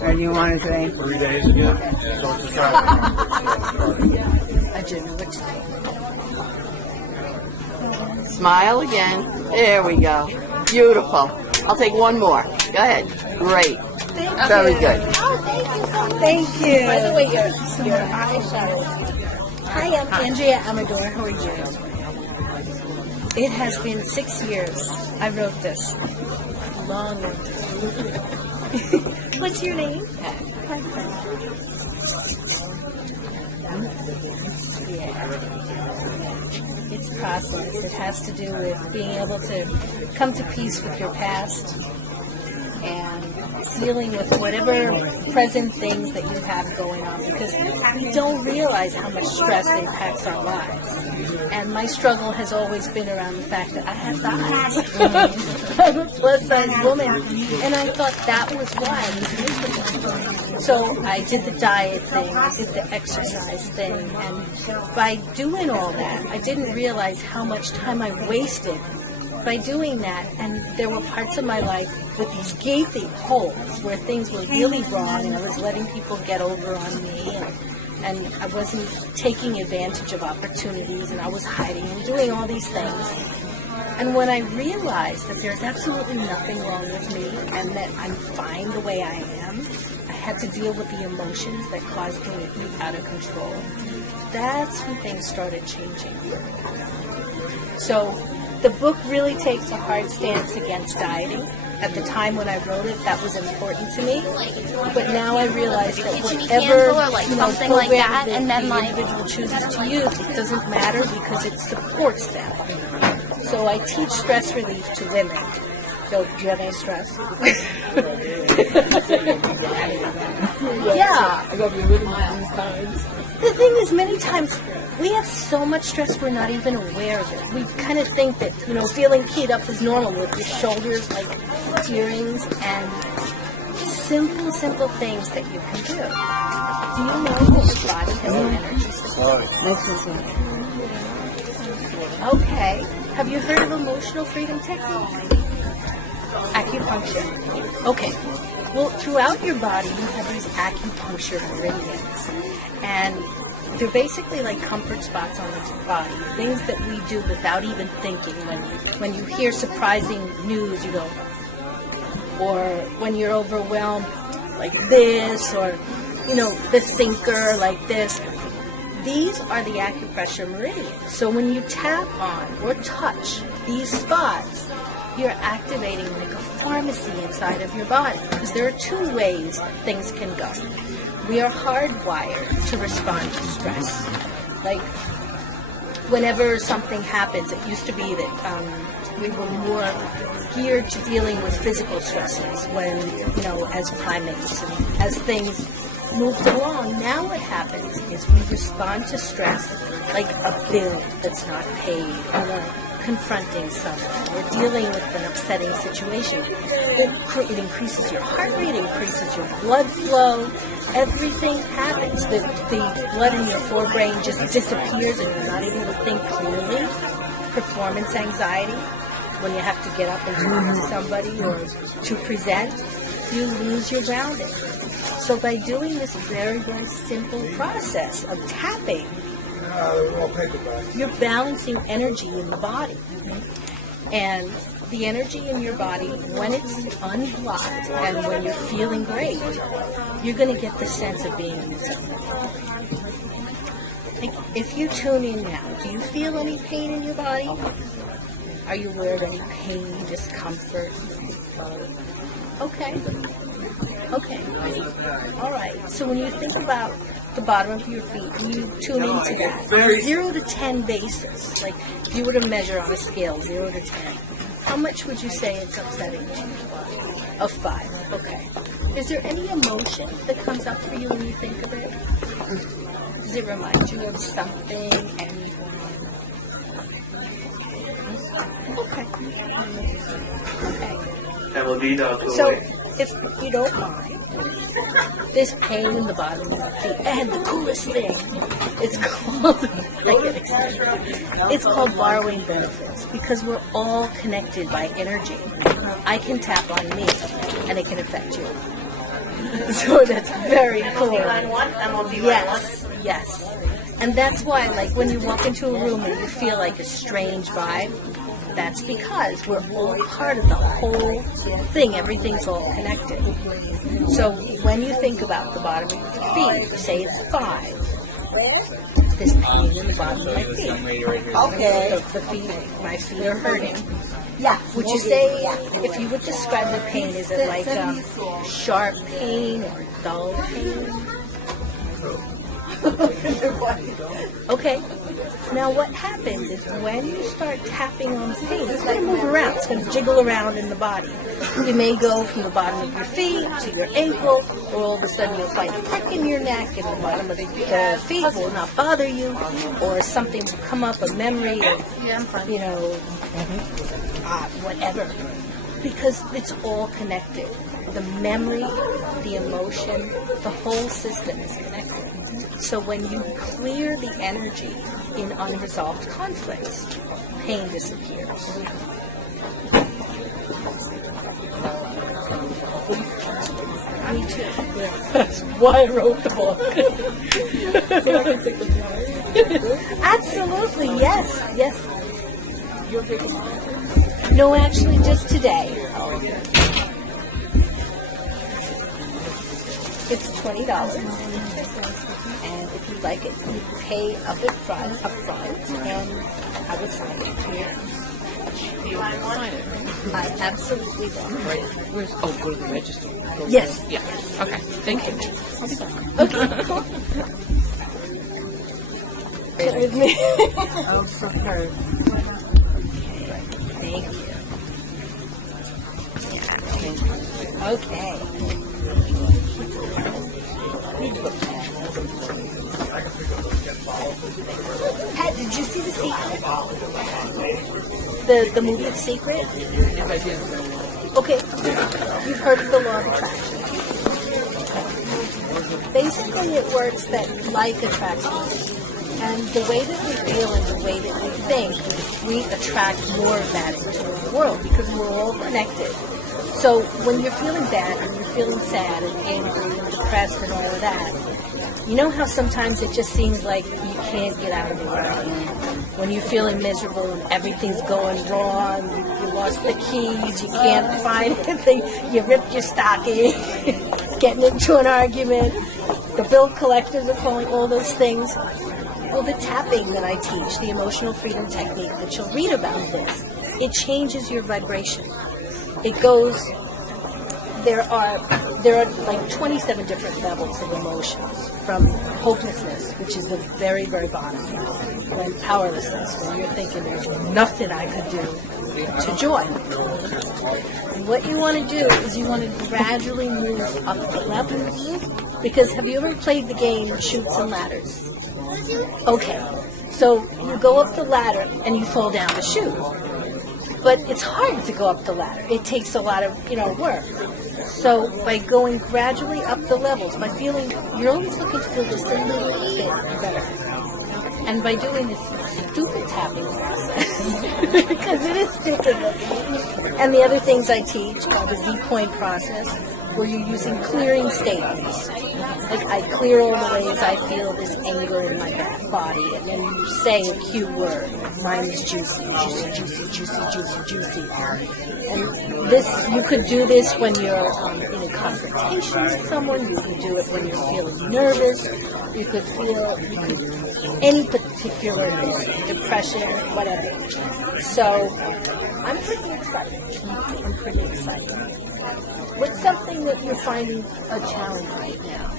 Or do you want to drink? 3 days ago. So it's a try. I didn't know what to do. Smile again. There we go. Beautiful. I'll take one more. Go ahead. Great. Very good. Oh, thank you so much. Thank you. By the way, your eyeshadow. Hi, I'm Andrea Amador. How are you? It has been 6 years. I wrote this. Long. What's your name? Yeah. It's process. It has to do with being able to come to peace with your past and dealing with whatever present things that you have going on, because we don't realize how much stress impacts our lives. And my struggle has always been around the fact that I have thighs. I'm a plus-size woman, and I thought that was why I was miserable. So I did the diet thing, I did the exercise thing, and by doing all that, I didn't realize how much time I wasted by doing that. And there were parts of my life with these gaping holes where things were really wrong, and I was letting people get over on me, and I wasn't taking advantage of opportunities, and I was hiding and doing all these things. And when I realized that there's absolutely nothing wrong with me and that I'm fine the way I am, I had to deal with the emotions that caused me to be out of control. That's when things started changing. So the book really takes a hard stance against dieting. At the time when I wrote it, that was important to me. But now I realize that whatever something like that, that and then the individual chooses to use, it doesn't matter because it supports them. So I teach stress relief to women. So, do you have any stress? Yeah. I got to be rid of these times. The thing is, many times we have so much stress we're not even aware of it. We kind of think that, feeling keyed up is normal with your shoulders like tearings, and simple things that you can do. Do you know that your body has an energy system? Okay. Have you heard of emotional freedom technique? Acupuncture? Okay. Well, throughout your body, you have these acupuncture meridians. And they're basically like comfort spots on the body. Things that we do without even thinking. When you hear surprising news, you go, or when you're overwhelmed like this, or, the thinker like this. These are the acupressure meridians. So when you tap on or touch these spots, you're activating like a pharmacy inside of your body. Because there are two ways things can go. We are hardwired to respond to stress. Like, whenever something happens, it used to be that we were more geared to dealing with physical stresses when, as primates, and as things moved along. Now what happens is we respond to stress like a bill that's not paid, or confronting someone, or dealing with an upsetting situation. It increases your heart rate, increases your blood flow, everything happens. The blood in your forebrain just disappears and you're not able to think clearly. Performance anxiety, when you have to get up and talk to somebody or to present, you lose your grounding. So by doing this very, very simple process of tapping, you're balancing energy in the body. And the energy in your body, when it's unblocked and when you're feeling great, you're going to get the sense of being in the zone. Like, if you tune in now, do you feel any pain in your body? Are you aware of any pain, discomfort? Okay. All right. So when you think about the bottom of your feet, when you tune into that, on a 0 to 10 basis, like if you were to measure on a scale 0 to 10, how much would you say it's upsetting you? Of 5. Okay. Is there any emotion that comes up for you when you think of it? Does it remind you of something, anyone? Okay. So, if you don't mind, this pain in the bottom of your feet, and the coolest thing, it's called borrowing benefits, because we're all connected by energy. I can tap on me, and it can affect you. So that's very cool. Yes, yes. And that's why, like, when you walk into a room and you feel like a strange vibe, that's because we're all part of the whole thing. Everything's all connected. So when you think about the bottom of your feet, say it's 5. There's pain in the bottom of my feet. Okay. The feet, my feet are hurting. Yeah. Would you say, if you would describe the pain, is it like sharp pain or dull pain? Okay. Now what happens is when you start tapping on the pain, it's going to move around. It's going to jiggle around in the body. You may go from the bottom of your feet to your ankle, or all of a sudden you'll find a prick in your neck, and the bottom of the feet will not bother you, or something will come up, a memory of, you know, whatever. Because it's all connected. The memory, the emotion, the whole system is connected. So when you clear the energy in unresolved conflicts, pain disappears. Me too. Yeah. That's why I wrote the book. Absolutely, yes, yes. No, actually, just today. It's $20, and if you like it, you pay up front, and I would sign it to you. Do you want to sign it? I absolutely will. Right. Where's? Oh, go to the register. Yes. Yeah. Okay. Thank you. Okay, cool. Sit with me. Oh, for her. Thank you. Yeah. Thank you. Okay. Pat, did you see The Secret? The movie The Secret? Yes, I did. Okay, you've heard of the law of attraction. Basically, it works that like attracts like. And the way that we feel and the way that we think, we attract more of that into our world because we're all connected. So when you're feeling bad and you're feeling sad and angry and depressed and all of that, you know how sometimes it just seems like you can't get out of the world? When you're feeling miserable and everything's going wrong, you lost the keys, you can't find anything, you ripped your stocking, getting into an argument, the bill collectors are calling, all those things. Well, the tapping that I teach, the emotional freedom technique that you'll read about this, it changes your vibration. It goes, there are like 27 different levels of emotions, from hopelessness, which is the very, very bottom, when powerlessness, when you're thinking there's nothing I could do, to joy. And what you want to do is you want to gradually move up the levels. Because have you ever played the game Chutes and Ladders? Okay, so you go up the ladder and you fall down the chute. But it's hard to go up the ladder. It takes a lot of, work. So by going gradually up the levels, by feeling, you're always looking to feel just a little bit better. And by doing this stupid tapping process, because it is stupid looking, and the other things I teach are the Z-point process, where you're using clearing statements. Like, I clear all the ways I feel this anger in my body, and then you say a cue word. Mine is juicy, juicy, juicy, juicy, juicy, juicy. And this, you could do this when you're in a confrontation with someone. You can do it when you're feeling nervous. You could feel any particular depression, whatever. So I'm pretty excited. I'm pretty excited. What's something that you're finding a challenge right now?